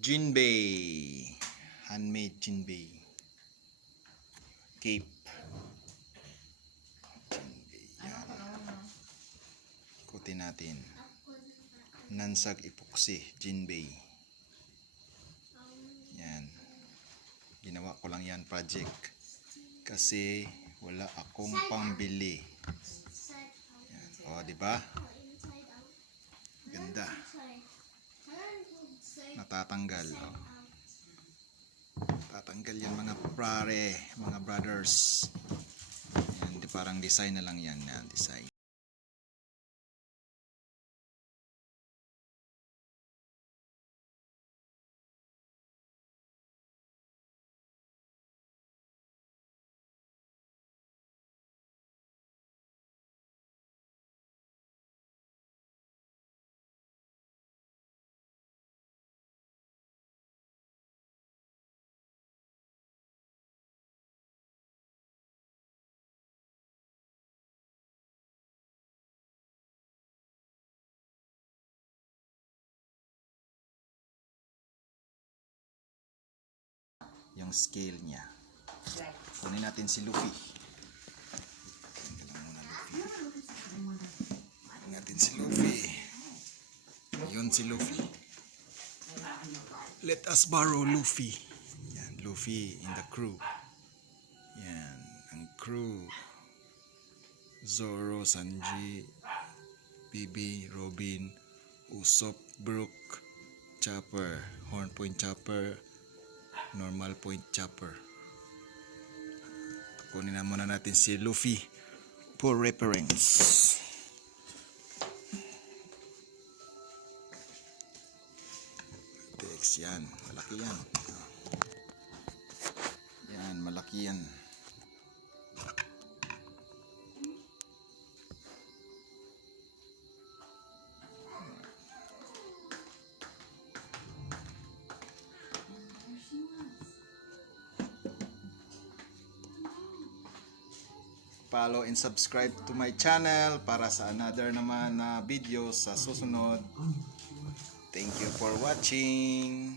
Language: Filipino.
Jinbei. Handmade Jinbei. Cape. Jinbei. Yan. Ikutin natin. Nansag epoxy. Jinbei. Yan. Ginawa ko lang yan project. Kasi wala akong pambili. Yan. O, diba? Ganda. Natatanggal. O. Tatanggal yan mga prare, mga brothers. Yan, parang design na lang yan. Yan, design. Yung scale niya. Kunin natin si Luffy. Kunin natin si Luffy. Yun si Luffy. Let us borrow Luffy. Yan, Luffy in the crew. Yan, ang crew. Zoro, Sanji, Bibi, Robin, Usopp, Brook, Chopper, Horn Point Chopper, Normal Point Chopper. Kunin na muna natin si Luffy for reference. Text yan. Malaki yan. Yan, malaki yan. Follow and subscribe to my channel para sa another naman na video sa susunod. Thank you for watching.